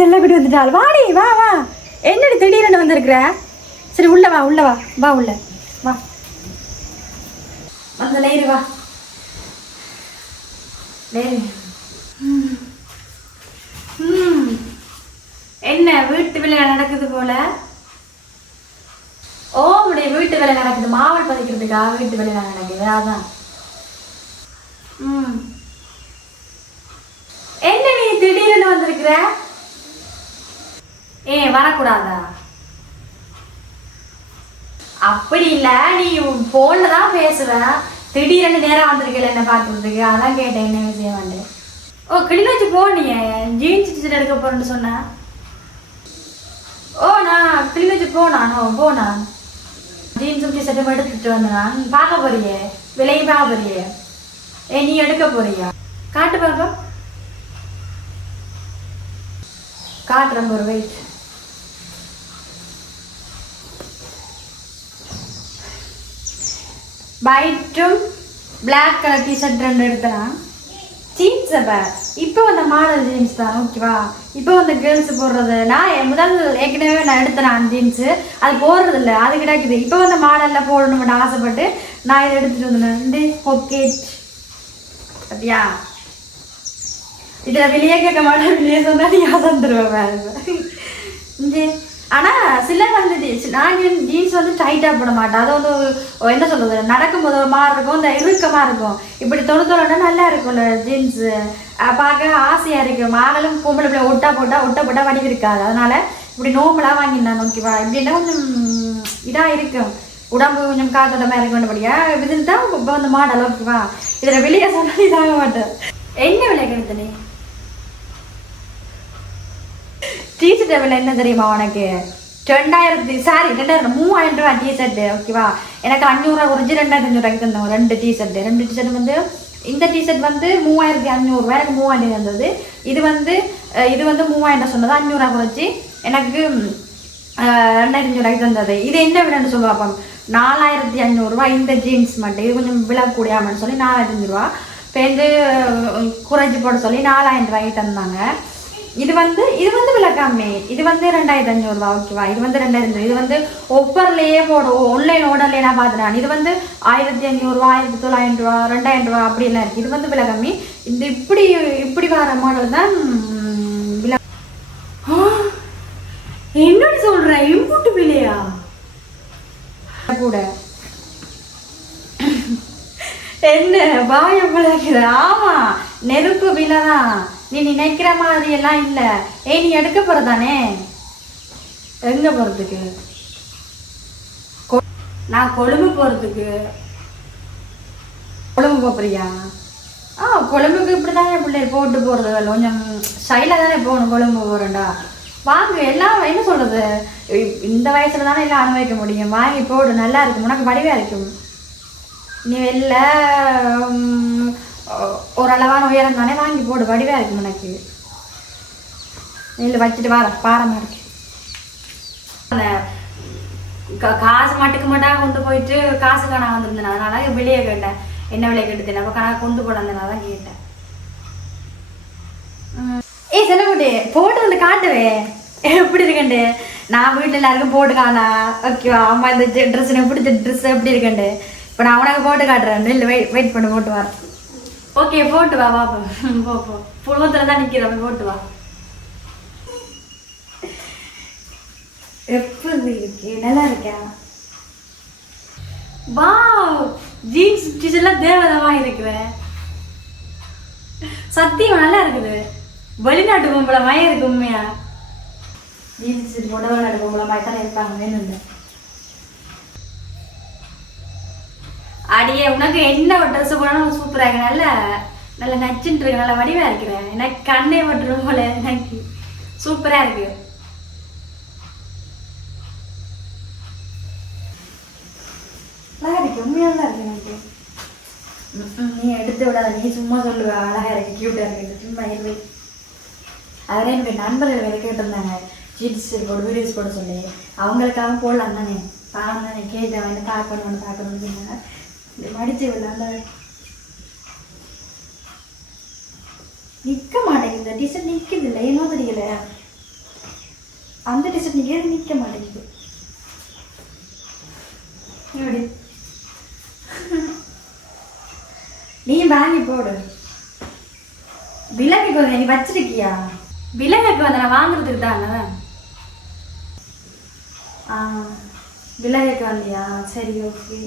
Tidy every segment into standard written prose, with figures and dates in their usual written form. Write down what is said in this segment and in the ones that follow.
செல்லக்குட்டி வந்துட்டாள். வாடி வா வா. என்னடி திடீர்னு வந்திருக்கிற? சரி உள்ள வா உள்ள வா வா உள்ள வா. வந்து லேரு வா லேரு. என்ன வீட்டு வேலை நடக்குது போல? ஓ உடைய வீட்டு வேலை நடக்குது. மாவல் பதிக்கிறதுக்கா வீட்டு வேலை நடக்குது? அதான். என்ன நீ திடீர்னு வந்திருக்கிற? வரக்கூடாதா? அப்படி இல்ல, நீ போன்ல தான் பேசுவ. திடீர்னு நேரம் வந்திருக்கல என்ன பாக்குறதுக்கு, அதான் கேட்டேன் என்ன விஷயம் வந்து. ஓ கிளிநொச்சி போனீங்க ஜீன்ஸ் டிஷர்ட் எடுக்க போறேன்னு சொன்ன. ஓ நான் கிளிநொச்சி போனா ஜீன்ஸும் டிஷர்ட்டும் எடுத்துட்டு வந்தேன். பார்க்க போறியே, விலையை பார்க்க போறியே. நீ எடுக்க போறியா? காட்டு பாப்பா. காட்டுறேன் ஒரு வெயிட். ஒயிட்டும் பிளாக் கலர் டிஷர்ட் 2 எடுத்தேன். ஜீன்ஸ் இப்போ வந்த மாடல் ஜீன்ஸ் தான். ஓகேவா? இப்போ வந்து கேர்ள்ஸ் போடுறது. நான் முதல் ஏற்கனவே நான் எடுத்தேன் ஜீன்ஸு. அது போடுறது இல்லை, அது கிடைக்குது. இப்போ வந்து மாடலில் போடணும்னு ஆசைப்பட்டு நான் இதை எடுத்துகிட்டு வந்தேன். இந்த ஓகே அப்படியா? இதில் வெளியே கேட்க மாட்டேன். வெளியே சொன்னால் நீ தந்துடுவேன். இந்த ஆனால் சிலர் வந்து நான் ஜீன்ஸ் வந்து டைட்டாக போட மாட்டேன். அது வந்து என்ன சொல்கிறது, நடக்கும்போது ஒரு மாதிரி இருக்கும், இந்த இறுக்கமாக இருக்கும். இப்படி தொழுத்தோன்னா நல்லா இருக்கும்ல ஜீன்ஸு, பார்க்க ஆசையாக இருக்குது. மாடலும் பொம்பளை பிள்ளை ஒட்டா போட்டால் வடிவு இருக்காது. அதனால் இப்படி நோம்பலாக வாங்கியிருந்தேன். ஓகேவா? இப்படின்னா கொஞ்சம் இதாக இருக்கும், உடம்பு கொஞ்சம் காத்தோட்டமாக இருக்க வேண்டியபடியா இதில் தான் இப்போ வந்து மாடல். ஓகேவா? இதில் வெளியே சொன்னால் இதாக மாட்டேன். என்ன விலை கிடைத்தனே? டிஷர்ட் விலை என்ன தெரியுமா உனக்கு? 3000 ரூபா டிஷர்ட்டு. ஓகேவா? எனக்கு 500 ரூபா குறைஞ்சி 2500 தந்தோம். 2 டிஷர்ட் வந்து இந்த டிஷர்ட் வந்து 3500 ரூபா, எனக்கு 3000 இருந்தது. இது வந்து 3000 சொன்னது, 500 ரூபா குறைச்சி எனக்கு 2500 தந்தது. இது என்ன விலைன்னு சொல்லுவாப்பா? 4500 ரூபா இந்த ஜீன்ஸ் மட்டும். இது கொஞ்சம் விலை கூடியாமன்னு சொல்லி 4500 ரூபா பேருந்து குறைஞ்சி போட சொல்லி 4000 ரூபாய்க்கு தந்தாங்க. இது வந்து விலை கம்மி. இது வந்து 2500 ரூபா. ஓகேவா? இது வந்து 2500. இது வந்து ஒப்பர்லேயே போடும், ஆன்லைன் ஆர்டர்லேயே நான் பார்த்துட்டேன். இது வந்து 1500 ரூபா, 1900 ரூபா, 2000 ரூபா அப்படிலாம் இருக்குது. இது வந்து விலை கம்மி. இந்த இப்படி வர மாடல் தான் விலை. என்னடி சொல்ற? இம்புட்டு விலையா கூட? என்ன வாய பழகிற? ஆமா, நெருப்பு விலை தான். நீ நினைக்கிற மாதிரி எல்லாம் இல்லை. நீ எடுக்க போறதானே? எங்க போறதுக்கு? நான் கொழும்பு போறதுக்கு. கொழும்பு போறியா? கொழும்புக்கு இப்படிதானே பிள்ளை போட்டு போறது, கொஞ்சம் ஸ்டைலா தானே போகணும். கொழும்பு போறேன்டா, வாங்க. எல்லாம் என்ன சொல்றது, இந்த வயசுல தானே எல்லாம் அனுபவிக்க முடியும். வாங்கி போடு, நல்லா இருக்கும், உனக்கு வடிவா இருக்கும். நீ வெளில ஓரளவான உயரம் தானே, வாங்கி போடு, வடிவா இருக்கும் உனக்கு. நெல் வச்சுட்டு வர பாரமா இருக்கு. அந்த காசு மட்டுக்கு கொண்டு போயிட்டு காசு காணா வந்துருந்தேன். அதனால வெளியே கேட்டேன், என்ன விலையை கேட்டுத்தேன். அப்போ கணக்கு கொண்டு போனதுனால தான் கேட்டேன். செல்லக்குட்டி போட்டு வந்து காட்டுவே எப்படி இருக்குண்டு. நான் வீட்டில் எல்லாருக்கும் போட்டு காணா. ஓகேவா? அம்மா இந்த ட்ரெஸ் எனக்கு பிடிச்ச ட்ரெஸ் எப்படி இருக்குண்டு. இப்போ நான் உனக்கு போட்டு காட்டுறேன். இல்லை வெயிட் பண்ணி போட்டு வரேன். ஓகே போட்டு வா. வா போ புழுவத்துல தான் நிற்கிறேன். போட்டு வா. எப்படி இருக்கு? நல்லா இருக்கா? வா, ஜீன்ஸ் டிஷர்ட்லாம் தேவதமா இருக்கிறேன். சத்தியம் நல்லா இருக்குது. வெளிநாட்டு பொம்பளை மாதிரி இருக்கு. உண்மையா ஜீன்ஸ் போட வெளிநாட்டு பொம்பளை மாதிரி தானே இருப்பாங்க. வேணும் அடியே, உனக்கு என்ன ஒரு ட்ரெஸ் போனாலும் சூப்பராக இருக்கு. நல்லா நச்சுட்டு இருக்கு, நல்லா வடிவா இருக்கிறேன். எனக்கு கண்ணே பட்டுரும் போல. எனக்கு சூப்பரா இருக்கு. நல்லா இருக்கு, உண்மையாக இருக்கு. எனக்கு நீ எடுத்து விடாத, நீ சும்மா சொல்லுவ அழகா இருக்கு, கியூட்டா இருக்கு, சும்மா இருக்கு. அதே எனக்கு நண்பர்கள் வேலை கேட்டிருந்தாங்க, ஜீன்ஸ் போட்டு வீடியோஸ் போட சொல்லி. அவங்களுக்காக போடலாம் தானே, பாவம் தானே. கேட்டேன், என்ன பார்க்கணும்னு சொன்னாங்க. மடிச்சு விடல, நிற்க மாட்டேங்குது. இந்த டிஷர்ட் நிற்குது இல்லை, என்ன தெரியல. அந்த டிஷர்ட் நீ ஏறி நிற்க மாட்டேங்குது. எப்படி நீ வாங்கி போடு. விலங்குக்கு வந்து நீ வச்சிருக்கியா? விலங்குக்கு வந்து நான் வாங்குறதுக்கு தானே. விலங்குக்கு வந்தியா? சரி ஓகே,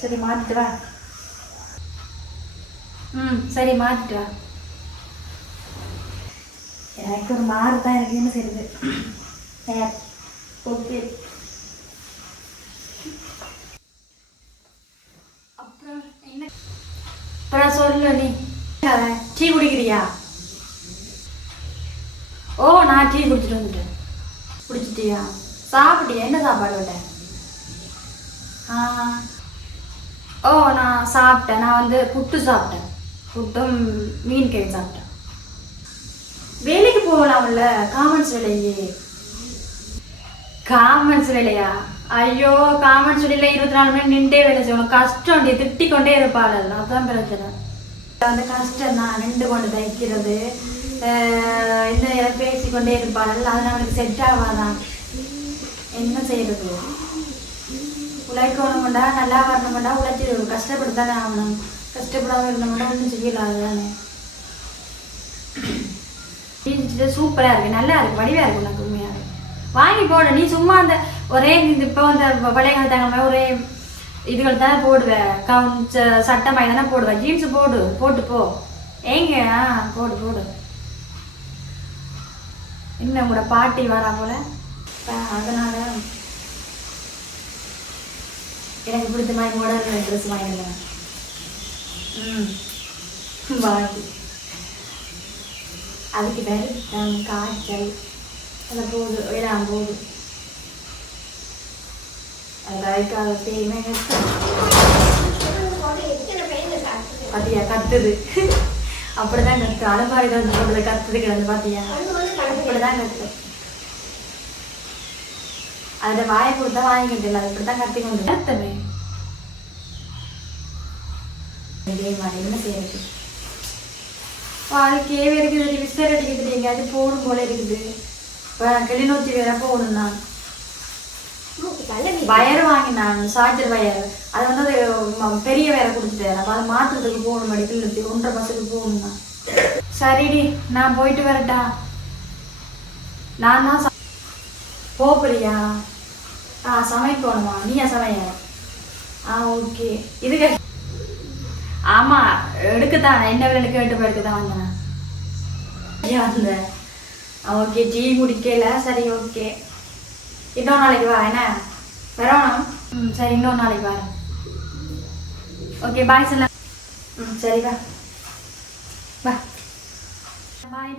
சரி மாற்றிட்டு வா. சரி மாற்றிட்டு வா. எனக்கு ஒரு மாறு தான் எனக்கு என்ன செய்யுது. ஓகே அப்புறம் என்ன? அப்புறம் சொல்லு நீ. டீ குடிக்கிறியா? ஓ நான் டீ குடிச்சிட்டு வந்துட்டேன். குடிச்சிட்டியா? சாப்பிட்டியா? என்ன சாப்பாடு விட்டேன்? ஓ நான் சாப்பிட்டேன். நான் வந்து புட்டு சாப்பிட்டேன். புட்டும் மீன் கறி சாப்பிட்டேன். வேலைக்கு போகலாம்ல, காமெண்ட்ஸ் வேலையே. காமெண்ட்ஸ் வேலையா? ஐயோ காமெண்ட்ஸ் வேலையில 24 மணி நின்றே வேலை செய்யணும். கஷ்டம், திட்டி கொண்டே இருப்பாள். அதுதான் பிரச்சனை. வந்து கஷ்டம் தான் நின்று கொண்டு தைக்கிறது. இந்த பேசிக்கொண்டே இருப்பாள். அதனால அவனுக்கு செட் ஆகாதான். என்ன செய்யறது? உழைக்கணும்டா, நல்லா வரணும்டா, உழைச்சி கஷ்டப்பட்டுதானே ஆகணும். கஷ்டப்படாம இருந்தோம்னா ஒன்றும் செய்யலாது தானே. சூப்பரா இருக்கு, நல்லா இருக்கு, வடிவா இருக்கு. உனக்கு உண்மையாக வாங்கி போடு. நீ சும்மா அந்த ஒரே இப்போ அந்த பழைய காலத்தாங்க ஒரே இதுகள் தானே போடுவேன். கவுன் சட்டமாய் தானே போடுவேன். ஜீன்ஸ் போட்டு போ. ஏங்க போடு போடு. என்ன உங்களோட பாட்டி வரா போல, அதனால எனக்கு பிடிச்ச மாதிரி மாடல் ட்ரெஸ் வாங்கிடுவேன். வாங்கி அதுக்கு பேர் காய்ச்சல். அதை போகுது வேணாம் போகுது. அது பேருமே பாத்தியா கத்துது. அப்படிதான் கத்து. அலமாரி தான் கத்துது கிடந்து. பாத்தியா அப்படிதான் கத்து. அதோட வாயை கொடுத்தா வாங்கிக்கிட்டு இல்லை. அது இப்படிதான் கத்தி கொண்டு கத்தமே. இதே மாதிரி என்ன செய்யறது? வாழ்க்கையே இருக்குது. விஸ்டர் அடிக்குது. எங்கேயாவது போகணும் போல இருக்குது. இப்போ கிளிநொச்சி வேற போகணும். நான் வயர் வாங்கினான், சார்ஜர் வயர். அது வந்து அது பெரிய வயரை கொடுத்துட்டேன். அப்போ அதை மாற்றுறதுக்கு போகணும். மாதிரி கிளிநொச்சி 1.5 பஸ்ஸுக்கு போகணும்னா. சரிடி நான் போயிட்டு வரட்டா. நான் தான் போறியா? சமைக்கணுமா? நீயா சமைய? ஓகே. இதுக்கு ஆமா எடுக்கத்தான். என்ன வேலை கேட்டு போய் எடுக்கத்தான் வந்தேன். வந்தேன். ஓகே டீ குடிக்கல. சரி ஓகே, இன்னொரு நாளைக்கு வா. என்ன வரணும்? சரி இன்னொரு நாளைக்கு வரேன். ஓகே பாய் சொல்ல. சரி வா பாய்.